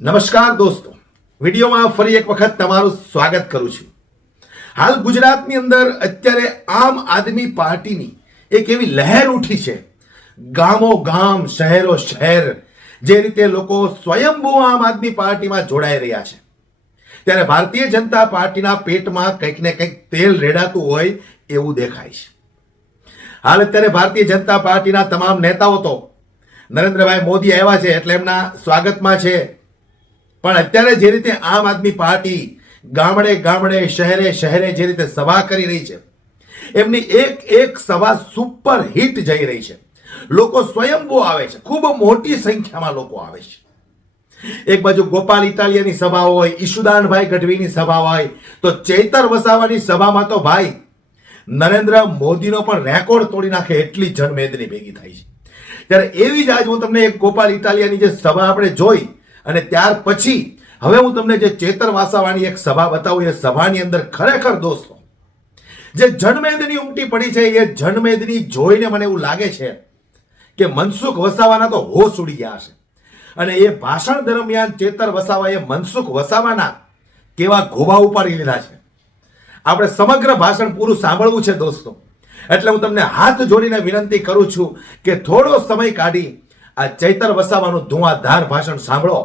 નમસ્કાર દોસ્તો, વિડીયોમાં ફરી એક વખત તમારું સ્વાગત કરું છું। હાલ ગુજરાતની અંદર અત્યારે આમ આદમી પાર્ટીની એક એવી લહેર ઉઠી છે। ગામો ગામ, શહેરો શહેર જે રીતે લોકો સ્વયંભૂ આમ આદમી પાર્ટીમાં જોડાઈ રહ્યા છે, ત્યારે ભારતીય જનતા પાર્ટીના પેટમાં કંઈક ને કંઈક તેલ રેડાતું હોય એવું દેખાય છે। હાલ અત્યારે ભારતીય જનતા પાર્ટીના તમામ નેતાઓ તો નરેન્દ્રભાઈ મોદી આવ્યા છે એટલે એમના સ્વાગતમાં છે, પણ અત્યારે જે રીતે આમ આદમી પાર્ટી ગામડે ગામડે, શહેરે શહેરે જે રીતે સભા કરી રહી છે, એમની એક એક સભા સુપર હિટ જઈ રહી છે। લોકો સ્વયંભૂ આવે છે, ખૂબ મોટી સંખ્યામાં લોકો આવે છે। એક બાજુ ગોપાલ ઇટાલિયાની સભા હોય, ઈશુદાનભાઈ ગઢવીની સભા હોય, તો ચૈતર વસાવાની સભામાં તો ભાઈ નરેન્દ્ર મોદીનો પણ રેકોર્ડ તોડી નાખે એટલી જનમેદની ભેગી થાય છે। ત્યારે એવી જ આજ હું તમને એક ગોપાલ ઇટાલિયાની જે સભા આપણે જોઈ અને ત્યાર પછી હવે હું તમને જે ચેતર વસાવાની એક સભા બતાવું। એ સભાની અંદર ખરેખર દોસ્તો જે જનમેદની ઉમટી પડી છે, એ જનમેદની જોઈને મને એવું લાગે છે કે મનસુખ વસાવાના તો હોશ ઉડી ગયા છે। અને એ ભાષણ દરમિયાન ચેતર વસાવાએ મનસુખ વસાવાના કેવા ગોબા ઉપાડી લીધા છે, આપણે સમગ્ર ભાષણ પૂરું સાંભળવું છે દોસ્તો। એટલે હું તમને હાથ જોડીને વિનંતી કરું છું કે થોડો સમય કાઢી આ ચૈતર વસાવાનું ધુઆધાર ભાષણ સાંભળો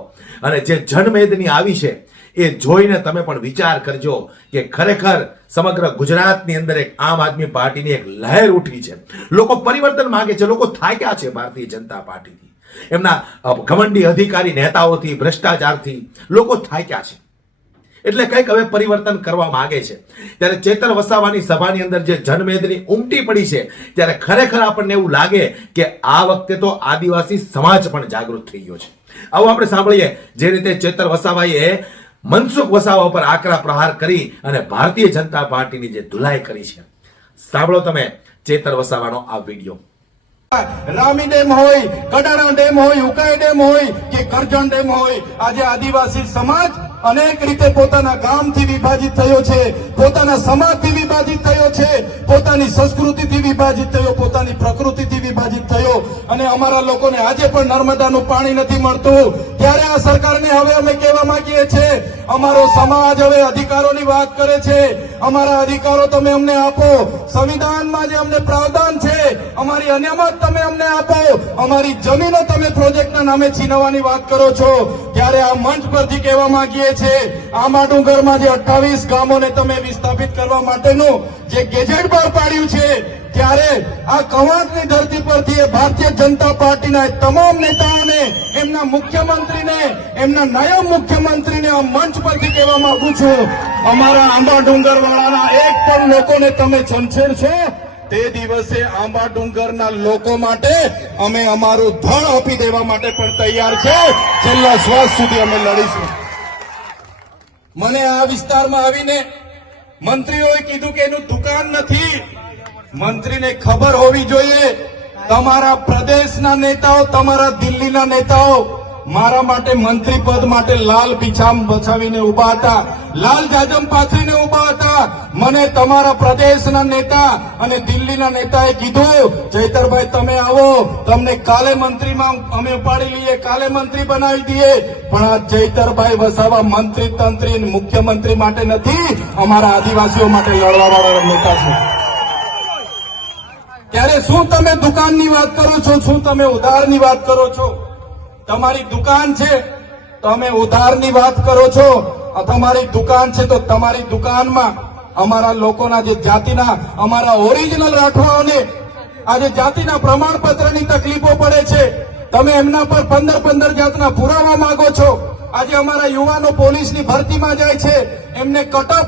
અને જે જનમેદની આવી છે એ જોઈને તમે પણ વિચાર કરજો કે ખરેખર સમગ્ર ગુજરાતની અંદર એક આમ આદમી પાર્ટીની એક લહેર ઉઠી છે। લોકો પરિવર્તન માંગે છે, લોકો થાક્યા છે ભારતીય જનતા પાર્ટીથી, એમના ઘમંડી અધિકારી નેતાઓથી, ભ્રષ્ટાચારથી લોકો થાક્યા છે, એટલે કંઈક હવે પરિવર્તન કરવા માંગે છે। ત્યારે ચેતર વસાવાની સભાની અંદર જે જનમેદની ઉમટી પડી છે, ત્યારે ખરેખર આપણને એવું લાગે કે આ વખતે તો આદિવાસી સમાજ પણ જાગૃત થઈ ગયો છે। આવું આપણે સાંભળીએ જે રીતે ચેતર વસાવાએ મનસુખ વસાવા પર આકરા પ્રહાર કરી અને ભારતીય જનતા પાર્ટીની જે ધુલાઈ કરી છે। સાંભળો તમે ચેતર વસાવાનો આ વિડીયો। રામી ડેમ હોય, કડાણા ડેમ હોય, ઉકાઈ ડેમ હોય કે કરજણ ડેમ હોય, આજે આદિવાસી સમાજ અનેક રીતે પોતાના ગામથી વિભાજિત થયો છે, પોતાના સમાજથી વિભાજિત થયો છે, પોતાની સંસ્કૃતિથી વિભાજિત થયો, પોતાની પ્રકૃતિથી વિભાજિત થયો, અને અમારા લોકોને આજે પણ નર્મદાનું પાણી નથી મળતું। ત્યારે આ સરકારને હવે અમે કહેવા માંગીએ છીએ, અમારો સમાજ હવે અધિકારોની વાત કરે છે, અમારા અધિકારો તમે અમને આપો, સંવિધાનમાં જે અમને પ્રાવધાન છે અમારી અનામત તમે અમને આપો, અમારી જમીનો તમે પ્રોજેક્ટના નામે છીનવવાની વાત કરો છો। ત્યારે આ મંચ પરથી કહેવા માંગીએ છીએ, આંબા ડુંગરમાં જે 28 ગામોને તમે વિસ્થાપિત કરવા માટેનું જે ગેજેટ બહાર પાડ્યું છે, ત્યારે આ કવાંટની ધરતી પરથી ભારતીય જનતા પાર્ટીના તમામ નેતાઓને, એમના મુખ્યમંત્રીને, એમના નાયબ મુખ્યમંત્રીને આ મંચ પરથી કહેવા માંગુ છું, અમારા આંબા ડુંગર વાળાના એક પણ લોકોને તમે છંછેડશો તે દિવસે આંબા ડુંગરના લોકો માટે અમે અમારું ધન આપી દેવા માટે પણ તૈયાર છે। છેલ્લા શ્વાસ સુધી અમે લડીશું। મને આ વિસ્તારમાં આવીને મંત્રીઓએ કીધું કે એનું દુકાન નથી। મંત્રીને ખબર હોવી જોઈએ, તમારા પ્રદેશના નેતાઓ, તમારા દિલ્હીના નેતાઓ મારા માટે મંત્રી પદ માટે લાલ પીછામ બચાવીને ઉભા હતા, લાલ જાજમ પાથરીને ઉભા હતા। મને તમારા પ્રદેશના નેતા અને દિલ્હીના નેતાએ કીધું, ચૈતરભાઈ તમે આવો, તમને કાલે મંત્રીમાં અમે ઉપાડી લઈએ, કાલે મંત્રી બનાવી દઈએ। પણ આ ચૈતરભાઈ વસાવા મંત્રી તંત્રી મુખ્યમંત્રી માટે નથી, અમારા આદિવાસીઓ માટે લડવા વાળા નેતા છે। ત્યારે શું તમે દુકાનની વાત કરો છો, શું તમે ઉધારની વાત કરો છો? તમારી દુકાન છે તમે ઉધારની વાત કરો છો, તમારી દુકાન છે તો તમારી દુકાનમાં અમારા લોકોના જે જાતિના, અમારા ઓરિજિનલ રાઠવાઓને આજે જાતિના પ્રમાણપત્રની તકલીફો પડે છે, તમે એમના પર 15 જાતના પુરાવા માંગો છો। આજે અમારા યુવાનો પોલીસની ભરતીમાં જાય છે, એમને કટઅપ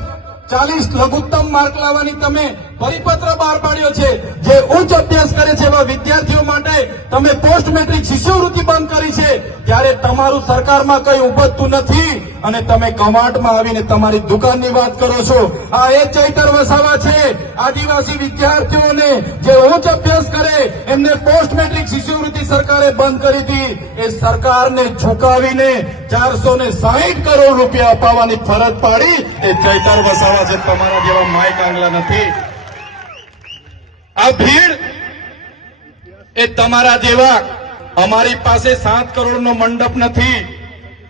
40 લઘુત્તમ માર્ક લાવવાની તમે પરિપત્ર બહાર પાડ્યો છે। જે ઉચ્ચ અભ્યાસ કરે છે એવા વિદ્યાર્થીઓ માટે તમે પોસ્ટ મેટ્રિક શિષ્યવૃત્તિ બંધ કરી છે। ત્યારે તમારું સરકારમાં કઈ ઉપજતું નથી અને તમે કવાંટમાં આવીને તમારી દુકાનની વાત કરો છો। આ એ ચૈતર વસાવા છે, આદિવાસી વિદ્યાર્થીઓને જે ઉચ્ચ અભ્યાસ કરે એમને પોસ્ટ મેટ્રિક શિષ્યવૃત્તિ સરકારે બંધ કરી હતી। એ સરકારને ઝુકાવીને 460 કરોડ રૂપિયા અપાવવાની ફરજ પાડી એ ચૈતર વસાવા છે, તમારા જેવા માય કાંગલા નથી। આ ભીડ એ તમારા જેવા, અમારી પાસે 7 કરોડનો મંડપ નથી,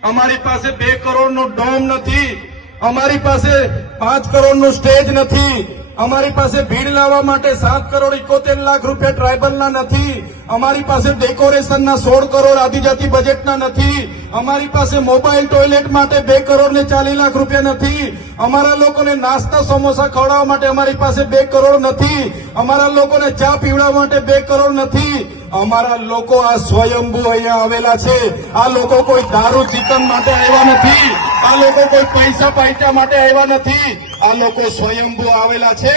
અમારી પાસે 2 કરોડનો ડોમ નથી, અમારી પાસે 5 કરોડનું સ્ટેજ નથી, અમારી પાસે ભીડ લાવવા માટે 7 કરોડ 71 લાખ રૂપિયા ટ્રાયબલના નથી, અમારી પાસે ડેકોરેશનના 16 કરોડ આદિજાતિ બજેટના નથી, અમારી પાસે મોબાઈલ ટોયલેટ માટે 2 કરોડ ને 40 લાખ રૂપિયા નથી, અમારા લોકોને નાસ્તા સમોસા ખવડાવવા માટે અમારી પાસે 2 કરોડ નથી, અમારા લોકોને ચા પીવડાવવા માટે 2 કરોડ નથી. અમારા લોકો આ સ્વયંભૂ અહીંયા આવેલા છે. આ લોકો કોઈ દારૂ ચિકન માટે આવ્યા નથી, આ લોકો કોઈ પૈસા પાઇચા માટે આવ્યા નથી, આ લોકો સ્વયંભૂ આવેલા છે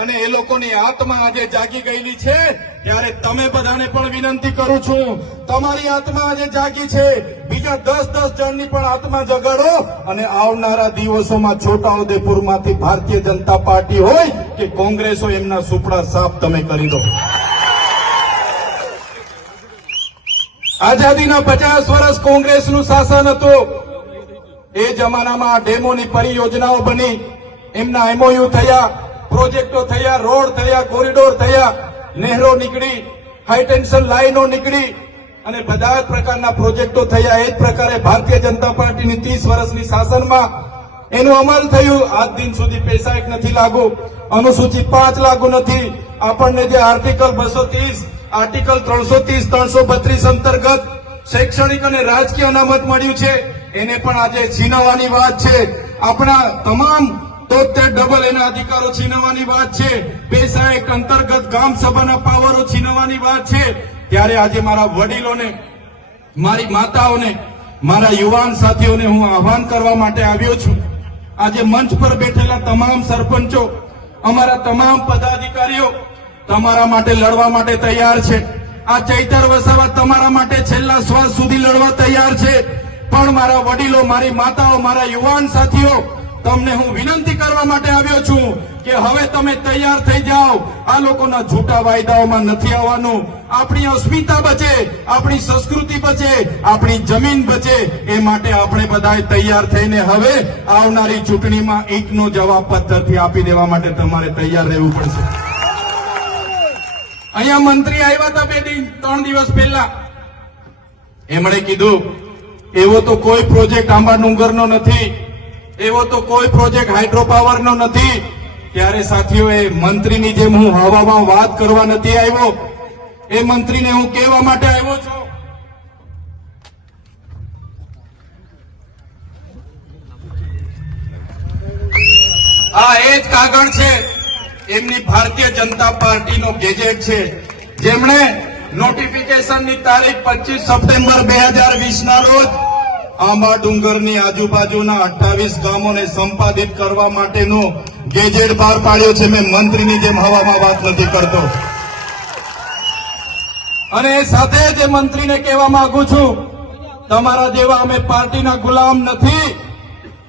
અને એ લોકોની આત્મા આજે જાગી ગયેલી છે. ત્યારે તમે બધાને પણ વિનંતી કરું છું, તમારી આત્મા આજે જાગી છે, બીજા 10 જણની પણ આત્મા જગાડો અને આવનારા દિવસોમાં છોટાઉદેપુરમાંથી ભારતીય જનતા પાર્ટી હોય કે કોંગ્રેસ હોય એમના સુપડા સાફ તમે કરી દો. આઝાદીના 50 વર્ષ કોંગ્રેસનું શાસન હતું. એ જમાનામાં આ ડેમોની પરિયોજનાઓ બની, એમના એમઓયુ થયા, પ્રોજેક્ટો થયા, રોડ થયા, કોરિડોર થયા, નહેરો નીકળી, હાઈ ટેન્શન લાઈનો નીકળી અને બધા જ પ્રકારના પ્રોજેક્ટો થયા. એ જ પ્રકારે ભારતીય જનતા પાર્ટીની 30 વર્ષની શાસનમાં એનું અમલ થયું. આજ દિન સુધી પૈસા એક નથી લાગુ, અનુસૂચિ 5 લાગુ નથી. આપણને જે આર્ટિકલ 230, આર્ટિકલ 330, 332 અંતર્ગત શૈક્ષણિક અને રાજકીય અનામત મળ્યું છે એને પણ આજે છીનવવાની વાત છે. આપણા તમામ 73 એના અધિકારો છીનવવાની વાત છે. પૈસા એક્ટ અંતર્ગત ગામ સભાના પાવરો છીનવવાની વાત છે. ત્યારે આજે મારા વડીલોને, મારી માતાઓને, મારા યુવાન સાથીઓને હું આહ્વાન કરવા માટે આવ્યો છું. આજે મંચ પર બેઠેલા તમામ સરપંચો, અમારા તમામ પદાધિકારીઓ તમારા માટે લડવા માટે તૈયાર છે. આ ચૈતર વસાવા તમારા માટે છેલ્લા શ્વાસ સુધી લડવા તૈયાર છે. પણ મારા વડીલો, મારી માતાઓ, મારા યુવાન સાથીઓ, તમને હું વિનંતી કરવા માટે આવ્યો છું કે હવે તમે તૈયાર થઈ જાઓ. આ લોકોના જૂઠા વાયદાઓમાં નથી આવવાનું. આપણી અસ્મિતા બચે, આપણી સંસ્કૃતિ બચે, આપણી જમીન બચે, એ માટે આપણે બધાએ તૈયાર થઈને હવે આવનારી ચૂંટણીમાં ઈંટનો જવાબ પથ્થરથી આપી દેવા માટે તમારે તૈયાર રહેવું પડશે. અહીંયા મંત્રી આવ્યા હતા 2-3 દિવસ પહેલા. એમણે કીધું એવો તો કોઈ પ્રોજેક્ટ આંબા ડુંગરનો નથી, એવો તો કોઈ પ્રોજેક્ટ હાઇડ્રો પાવરનો નથી. ત્યારે સાથીઓ, એ મંત્રીની જેમ હું હવામાં વાત કરવા નથી આવ્યો. એ મંત્રીને હું કહેવા માટે આવ્યો છું. આ એ જ કાગળ છે, એમની ભારતીય જનતા પાર્ટીનો ગેજેટ છે, જેમણે નોટિફિકેશનની તારીખ 25 સપ્ટેમ્બર 2020 ના રોજ આંબા ડુંગરની આજુબાજુના 28 ગામોને સંપાદિત કરવા માટેનો ગેજેટ બહાર પાડ્યો છે. મેં મંત્રીની જેમ હવામાં વાત નથી કરતો. અને એ સાથે જ મંત્રીને કહેવા માંગુ છું, તમારા જેવા અમે પાર્ટીના ગુલામ નથી.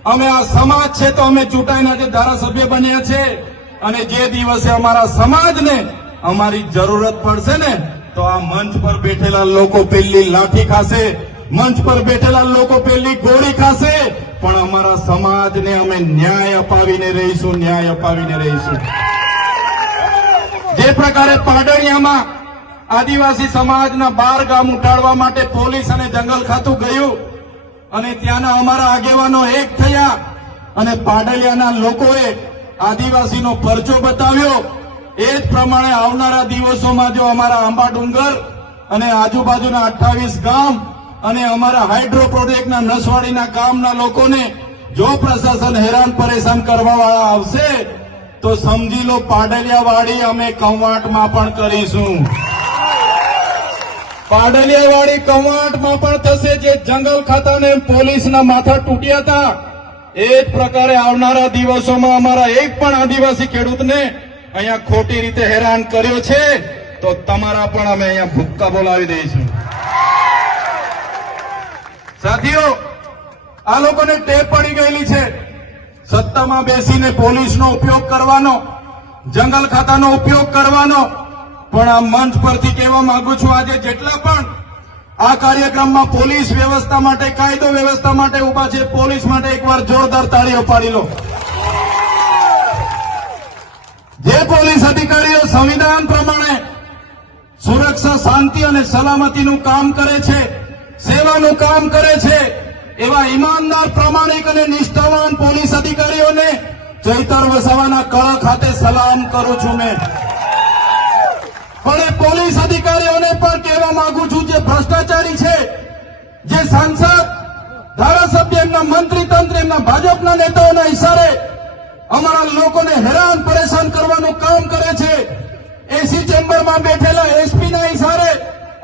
અમે આ સમાજ છે તો અમે ચૂંટાઈના જે ધારાસભ્ય બન્યા છે, અને જે દિવસે અમારા સમાજને અમારી જરૂરત પડશે ને, તો આ મંચ પર બેઠેલા લોકો પેલી લાઠી ખાશે, મંચ પર બેઠેલા લોકો પેલી ગોળી ખાશે, પણ અમારા સમાજને અમે ન્યાય અપાવીને રહીશું, ન્યાય અપાવીને રહીશું. જે પ્રકારે પાડળિયામાં આદિવાસી સમાજના 12 ગામ ઉઠાડવા માટે પોલીસ અને જંગલ ખાતું ગયું અને ત્યાંના અમારા આગેવાનો એક થયા અને પાડળિયાના લોકોએ આદિવાસીનો પરચો બતાવ્યો. એ જ પ્રમાણે આવનારા દિવસોમાં જો અમારા આંબા ડુંગર અને આજુબાજુના 28 ગામ અને અમારા હાઇડ્રો પ્રોજેક્ટના નસવાડીના ગામના લોકોને જો પ્રશાસન હેરાન પરેશાન કરવા વાળા આવશે તો સમજી લો પાડલિયાવાડી અમે કવાંટમાં પણ કરીશું. પાડલિયાવાડી કવાંટમાં પણ થશે. જે જંગલ ખાતાને પોલીસના માથા તૂટ્યા હતા, એ જ પ્રકારે આવનારા દિવસોમાં અમારા એક પણ આદિવાસી ખેડૂતને અહીંયા ખોટી રીતે હેરાન કર્યો છે તો તમારા પણ અમે અહીંયા ભૂક્કા બોલાવી દઈશું. સાથીઓ, આ લોકોને ટેવ પડી ગયેલી છે સત્તામાં બેસીને પોલીસનો ઉપયોગ કરવાનો, જંગલ ખાતાનો ઉપયોગ કરવાનો. પણ આ મંચ પરથી કહેવા માંગુ છું, આજે જેટલા પણ આ કાર્યક્રમમાં પોલીસ વ્યવસ્થા માટે, કાયદો વ્યવસ્થા માટે ઉભા છે, પોલીસ માટે એકવાર જોરદાર તાળીઓ પાડી લો. જે પોલીસ અધિકારીઓ સંવિધાન પ્રમાણે સુરક્ષા, શાંતિ અને સલામતીનું કામ કરે છે, સેવાનું કામ કરે છે, એવા ઈમાનદાર, પ્રામાણિક અને નિષ્ઠાવાન પોલીસ અધિકારીઓને ચૈતર વસાવાના કળા ખાતે સલામ કરું છું મેં. પણ એ પોલીસ અધિકારીઓને પણ કહેવા માંગુ છું, જે ભ્રષ્ટાચારી છે, જે સાંસદ, ધારાસભ્ય, એમના મંત્રી તંત્ર, એમના ભાજપના નેતાઓના ઇશારે અમારા લોકોને હેરાન પરેશાન કરવાનું કામ કરે છે, એસી ચેમ્બરમાં બેઠેલા એસપી ના ઇશારે,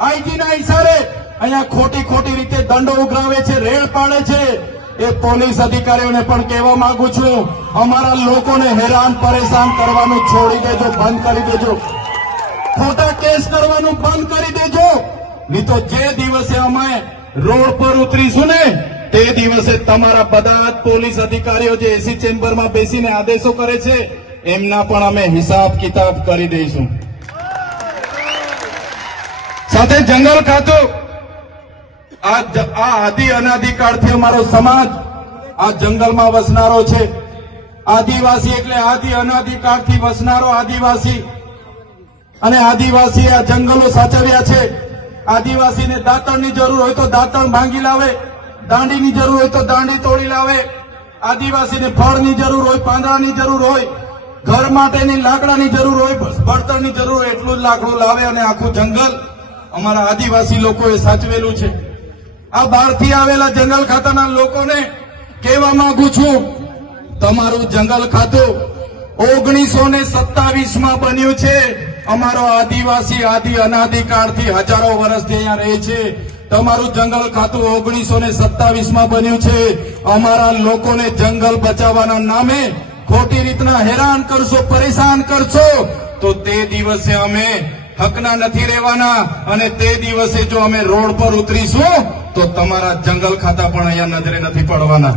આઈજી ના ઇશારે અહીંયા ખોટી ખોટી રીતે દંડો ઉઘરાવે છે, રેડ પાડે છે, એ પોલીસ અધિકારીઓને પણ કહેવા માંગુ છું, અમારા લોકોને હેરાન પરેશાન કરવાનું છોડી દેજો, બંધ કરી દેજો. ખોટા કેસ કરવાનું બંધ કરી દેજો. નહીં તો જે દિવસે અમે રોડ પર ઉતરીશું ને, તે દિવસે તમારા બધા જ પોલીસ અધિકારીઓ જે એસી ચેમ્બરમાં બેસીને આદેશો કરે છે, એમના પણ અમે હિસાબ કિતાબ કરી દઈશું. સાથે જંગલ ખાતું, આ આદિ અનાદિકાળથી અમારો સમાજ આ જંગલમાં વસનારો છે. આદિવાસી એટલે આદિ અનાદિકાળથી વસનારો આદિવાસી. અને આદિવાસી આ જંગલો સાચવ્યા છે. આદિવાસીને દાંતણની જરૂર હોય તો દાંતણ ભાંગી લાવે, દાંડીની જરૂર હોય તો દાંડી તોડી લાવે. આદિવાસીને ફળની જરૂર હોય, પાંદડાની જરૂર હોય, ઘર માટેની લાકડાની જરૂર હોય, બળતણની જરૂર હોય, એટલું જ લાકડું લાવે. અને આખું જંગલ અમારા આદિવાસી લોકોએ સાચવેલું છે. આ બહારથી આવેલા જંગલ ખાતાના લોકોને કહેવા માંગુ છું, તમારું જંગલ ખાતું 1927માં બન્યું છે. અમારો આદિવાસી આદિ અનાદિકાળથી હજારો વર્ષથી અહીંયા રહે છે. તમારું જંગલ ખાતું 1927માં બન્યું છે. અમારા લોકોને જંગલ બચાવવાના નામે ખોટી રીતના હેરાન કરશો, પરેશાન કરશો, તો તે દિવસે અમે હકના નથી રહેવાના. અને તે દિવસે જો અમે રોડ પર ઉતરીશું તો તમારા જંગલ ખાતા પણ અહીંયા નજરે નથી પડવાના.